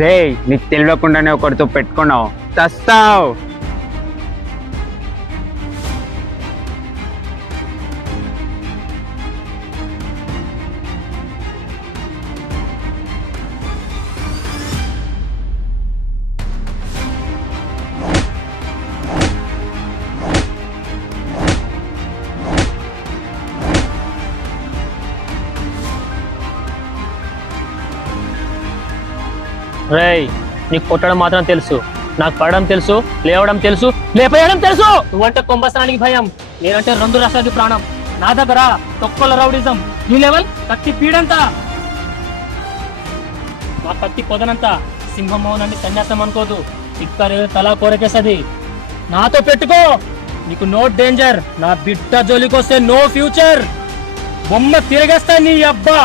రే నీకు తెలియకుండానే ఒకరితో పెట్టుకున్నావు చస్తావు. రేయ్, నీకు కొట్టడం మాత్రం తెలుసు, నాకు పడడం తెలుసు, లేవడం తెలుసు, లేపేయడం తెలుసు. నువ్వంటే కుంభస్థానానికి భయం, నేనంటే 2 రాష్ట్రాలకి ప్రాణం. నా దగ్గర తొక్కల రౌడిజం, నీ లెవెల్ కత్తి పీడంతా. మా కత్తి పొదనంతా సింహం మౌనాన్ని సన్యాసం అనుకోదు, ఇక్కడ తలా కోరకేసది. నాతో పెట్టుకో, నీకు నో డేంజర్. నా బిడ్డ జోలికొస్తే నో ఫ్యూచర్. బొమ్మ తిరగేస్తా నీ అబ్బా.